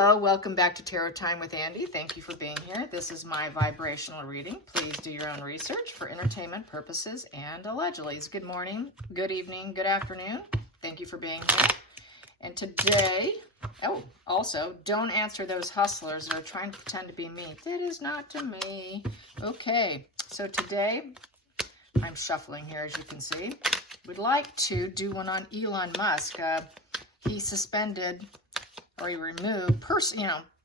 Hello, welcome back to Tarot Time with Andy. Thank you for being here. This is my vibrational reading. Please do your own research for entertainment purposes and allegedly. Good morning, good evening, good afternoon. Thank you for being here. And today, also, don't answer those hustlers that are trying to pretend to be me. It is not to me. Okay, so today, I'm shuffling here, as you can see. Would like to do one on Elon Musk. He suspended, or he removed,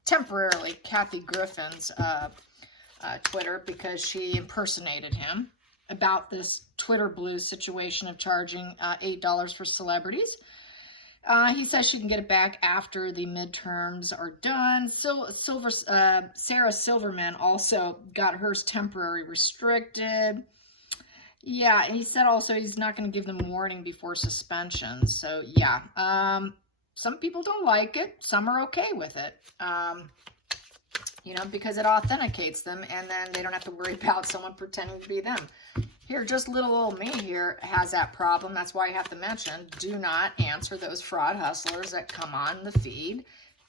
temporarily Kathy Griffin's Twitter because she impersonated him about this Twitter blue situation of charging $8 for celebrities. He says she can get it back after the midterms are done. Sarah Silverman also got hers temporarily restricted. Yeah, and he said also he's not going to give them warning before suspension. So, yeah. Some people don't like it. Some are okay with it, because it authenticates them, and then they don't have to worry about someone pretending to be them. Here, just little old me here has that problem. That's why I have to mention, do not answer those fraud hustlers that come on the feed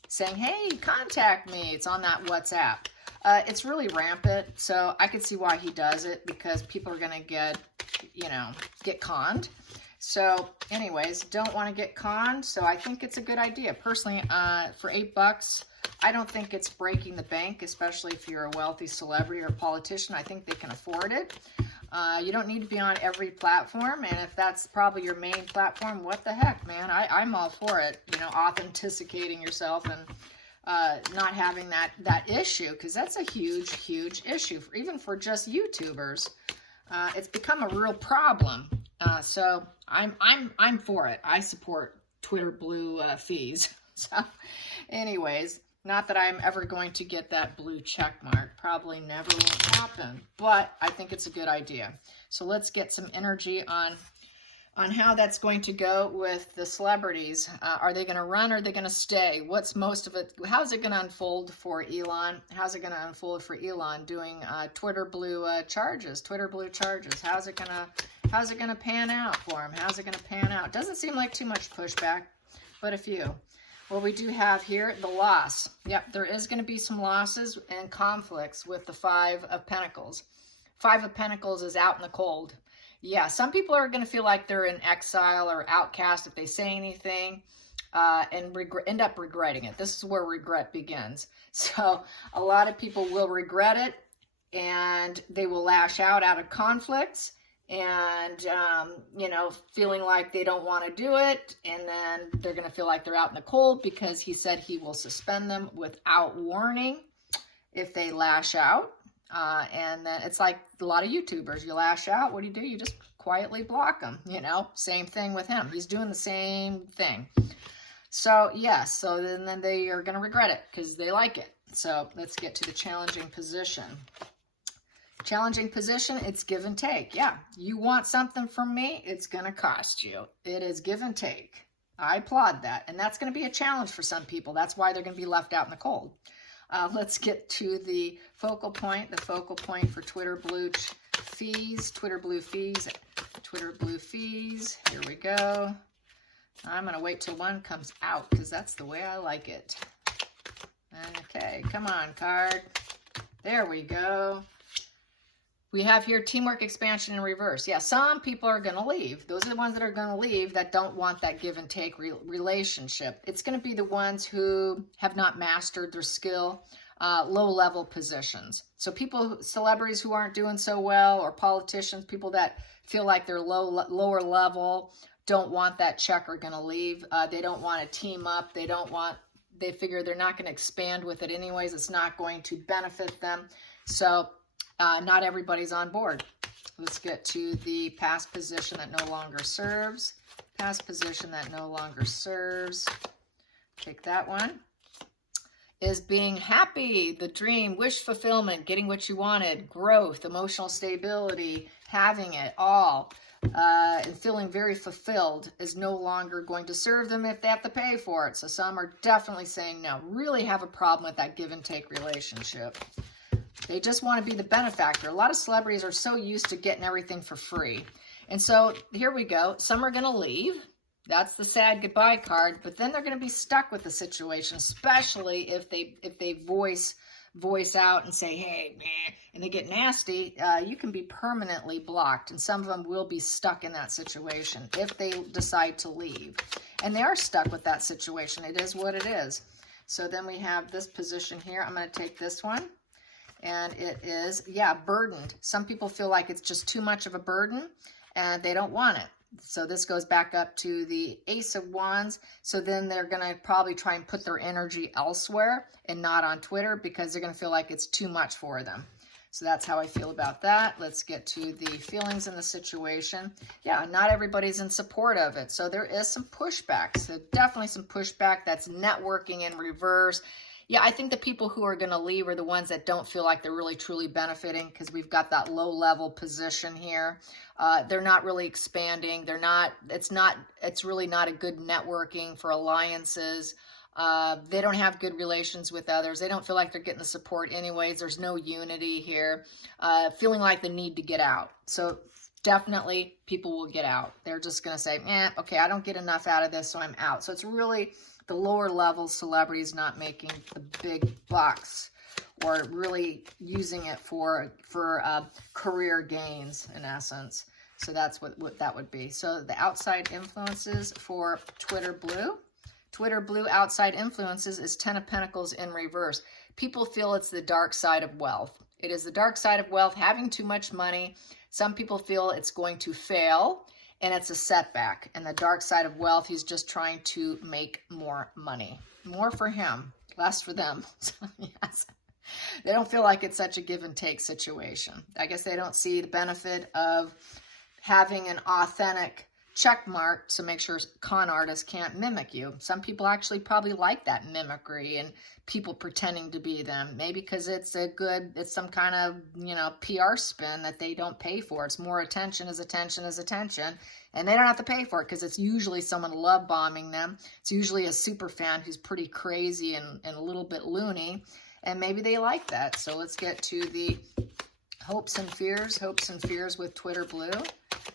saying, hey, contact me. It's on that WhatsApp. It's really rampant, so I could see why he does it, because people are going to get conned. So anyways, don't want to get conned, so I think it's a good idea. Personally, for $8, I don't think it's breaking the bank, especially if you're a wealthy celebrity or politician. I think they can afford it. You don't need to be on every platform, and if that's probably your main platform, what the heck, man? I'm all for it, authenticating yourself and not having that issue, because that's a huge issue, even for just YouTubers. It's become a real problem. So I'm for it. I support Twitter blue fees. So anyways, not that I'm ever going to get that blue check mark. Probably never will happen, but I think it's a good idea. So let's get some energy on how that's going to go with the celebrities. Are they going to run, or are they going to stay? What's most of it? How's it going to unfold for Elon? How's it going to unfold for Elon doing Twitter blue charges? Twitter blue charges. How's it going to pan out for him? How's it going to pan out? Doesn't seem like too much pushback, but a few. Well, we do have here the loss. Yep, there is going to be some losses and conflicts with the Five of Pentacles. Five of Pentacles is out in the cold. Yeah, some people are going to feel like they're in exile or outcast if they say anything and end up regretting it. This is where regret begins. So a lot of people will regret it, and they will lash out of conflicts and, feeling like they don't want to do it. And then they're going to feel like they're out in the cold, because he said he will suspend them without warning if they lash out. And then it's like a lot of YouTubers, you lash out, what do? You just quietly block them, same thing with him. He's doing the same thing. So yes, so then they are going to regret it because they like it. So let's get to the challenging position. Challenging position, it's give and take. Yeah, you want something from me, it's going to cost you. It is give and take. I applaud that. And that's going to be a challenge for some people. That's why they're going to be left out in the cold. Let's get to the focal point. The focal point for Twitter blue fees. Twitter blue fees. Twitter blue fees. Here we go. I'm going to wait till one comes out, because that's the way I like it. Okay, come on, card. There we go. We have here teamwork, expansion, in reverse. Yeah, some people are going to leave. Those are the ones that are going to leave that don't want that give and take relationship. It's going to be the ones who have not mastered their skill, low-level positions. So celebrities who aren't doing so well, or politicians, people that feel like they're lower level, don't want that check, are going to leave. They don't want to team up. They figure they're not going to expand with it anyways. It's not going to benefit them. So not everybody's on board. Let's get to the past position that no longer serves. Past position that no longer serves. Take that one. Is being happy, the dream, wish fulfillment, getting what you wanted, growth, emotional stability, having it all, and feeling very fulfilled is no longer going to serve them if they have to pay for it. So some are definitely saying no. Really have a problem with that give and take relationship. They just want to be the benefactor. A lot of celebrities are so used to getting everything for free. And so here we go. Some are going to leave. That's the sad goodbye card, but then they're going to be stuck with the situation, especially if they voice out and say, hey, meh, and they get nasty. You can be permanently blocked, and some of them will be stuck in that situation if they decide to leave. And they are stuck with that situation. It is what it is. So then we have this position here. I'm going to take this one. And it is, yeah, burdened. Some people feel like it's just too much of a burden and they don't want it. So this goes back up to the Ace of Wands. So then they're going to probably try and put their energy elsewhere and not on Twitter because they're going to feel like it's too much for them. So that's how I feel about that. Let's get to the feelings in the situation. Yeah, not everybody's in support of it. So there is some pushback. So definitely some pushback. That's networking in reverse. Yeah, I think the people who are going to leave are the ones that don't feel like they're really truly benefiting because we've got that low level position here. They're not really expanding. It's really not a good networking for alliances. They don't have good relations with others. They don't feel like they're getting the support anyways. There's no unity here. Feeling like the need to get out. So definitely people will get out. They're just going to say, okay, I don't get enough out of this, so I'm out. So it's really the lower level celebrities not making the big bucks or really using it for career gains in essence. So that's what that would be. So the outside influences for Twitter Blue. Twitter Blue outside influences is 10 of Pentacles in reverse. People feel it's the dark side of wealth. It is the dark side of wealth, having too much money. Some people feel it's going to fail. And it's a setback. And the dark side of wealth, he's just trying to make more money. More for him, less for them. Yes. They don't feel like it's such a give and take situation. I guess they don't see the benefit of having an authentic check mark to make sure con artists can't mimic you. Some people actually probably like that mimicry and people pretending to be them. Maybe because it's some kind of, PR spin that they don't pay for. It's more attention is attention is attention. And they don't have to pay for it because it's usually someone love bombing them. It's usually a super fan who's pretty crazy and a little bit loony. And maybe they like that. So let's get to the hopes and fears. Hopes and fears with Twitter Blue.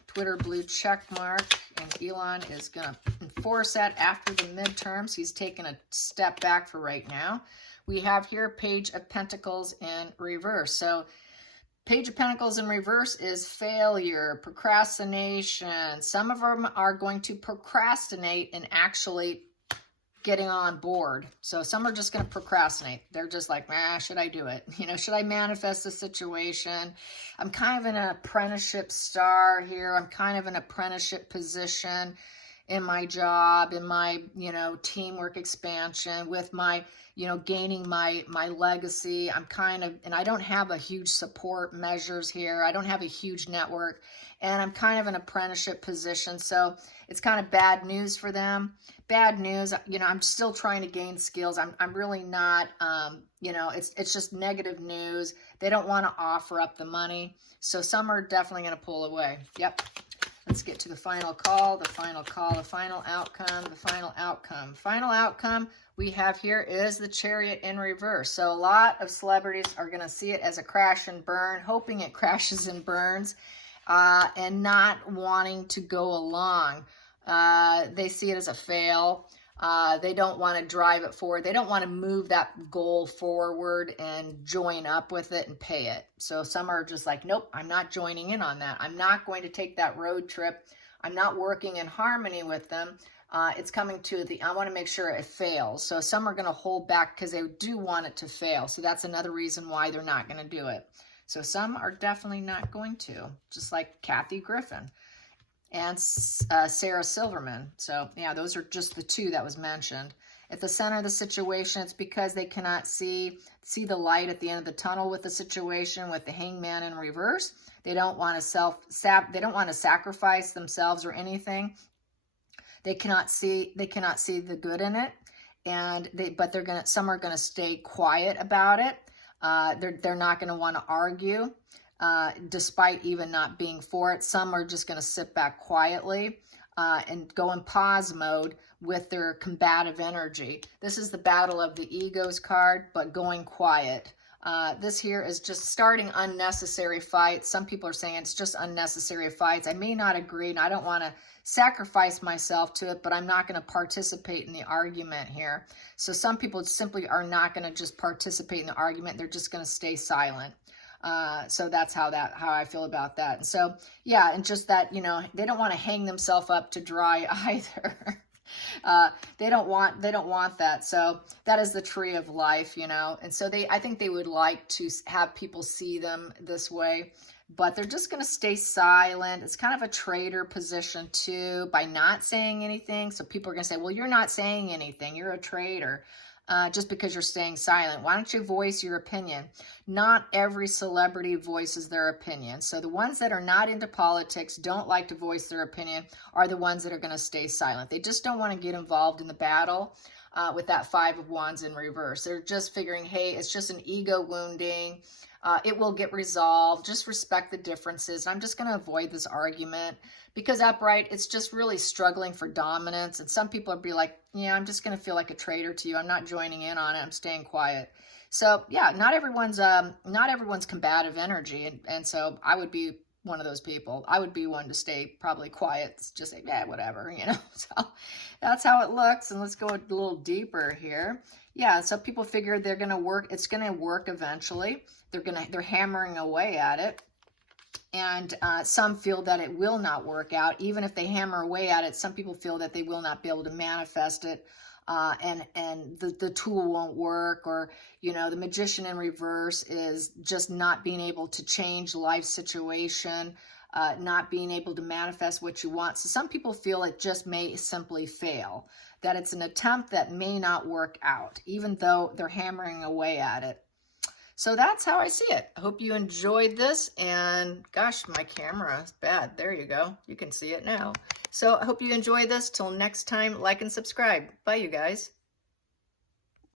Twitter Blue check mark, and Elon is going to enforce that after the midterms. He's taken a step back for right now. We have here Page of Pentacles in reverse. So Page of Pentacles in reverse is failure, procrastination. Some of them are going to procrastinate and actually getting on board. So some are just going to procrastinate. They're just like, should I do it? Should I manifest the situation? I'm kind of in an apprenticeship star here. I'm kind of in an apprenticeship position in my job, in my, teamwork expansion with my, gaining my legacy. And I don't have a huge support measures here. I don't have a huge network, and I'm kind of an apprenticeship position. So it's kind of bad news for them. Bad news, I'm still trying to gain skills. I'm really not, it's just negative news. They don't want to offer up the money. So some are definitely going to pull away. Yep. Let's get to the final call, the final call, the final outcome, the final outcome. Final outcome we have here is the Chariot in reverse. So a lot of celebrities are going to see it as a crash and burn, hoping it crashes and burns, and not wanting to go along. They see it as a fail. They don't want to drive it forward. They don't want to move that goal forward and join up with it and pay it. So some are just like, nope, I'm not joining in on that. I'm not going to take that road trip. I'm not working in harmony with them. It's coming to I want to make sure it fails. So some are going to hold back because they do want it to fail. So that's another reason why they're not going to do it. So some are definitely not going to, just like Kathy Griffin and Sarah Silverman. So yeah, those are just the two that was mentioned. At the center of the situation, it's because they cannot see the light at the end of the tunnel with the situation, with the Hangman in reverse. They don't want to sacrifice themselves or anything. They cannot see the good in it, but some are gonna stay quiet about it. They're not gonna want to argue. Despite even not being for it. Some are just going to sit back quietly and go in pause mode with their combative energy. This is the battle of the egos card, but going quiet. This here is just starting unnecessary fights. Some people are saying it's just unnecessary fights. I may not agree, and I don't want to sacrifice myself to it, but I'm not going to participate in the argument here. So some people simply are not going to just participate in the argument. They're just going to stay silent. So that's how I feel about that. And so, yeah, and just that, you know, they don't want to hang themselves up to dry either. They don't want that. So that is the tree of life, you know. And so I think they would like to have people see them this way, but they're just going to stay silent. It's kind of a traitor position too, by not saying anything. So people are going to say, well, you're not saying anything. You're a traitor. Just because you're staying silent. Why don't you voice your opinion? Not every celebrity voices their opinion. So the ones that are not into politics, don't like to voice their opinion, are the ones that are going to stay silent. They just don't want to get involved in the battle with that Five of Wands in reverse. They're just figuring, hey, it's just an ego wounding. It will get resolved. Just respect the differences. I'm just going to avoid this argument, because upright, it's just really struggling for dominance. And some people will be like, yeah, I'm just going to feel like a traitor to you. I'm not joining in on it. I'm staying quiet. So yeah, not everyone's combative energy. And so I would be one of those people. I would be one to stay probably quiet. Just say, yeah, whatever, you know. So that's how it looks. And let's go a little deeper here. Yeah, so people figure they're going to work. It's going to work eventually. They're hammering away at it. And some feel that it will not work out. Even if they hammer away at it, some people feel that they will not be able to manifest it, and the tool won't work. Or, you know, the Magician in reverse is just not being able to change life situation, not being able to manifest what you want. So some people feel it just may simply fail, that it's an attempt that may not work out, even though they're hammering away at it. So that's how I see it. I hope you enjoyed this. And gosh, my camera is bad. There you go. You can see it now. So I hope you enjoy this. Till next time, like and subscribe. Bye, you guys.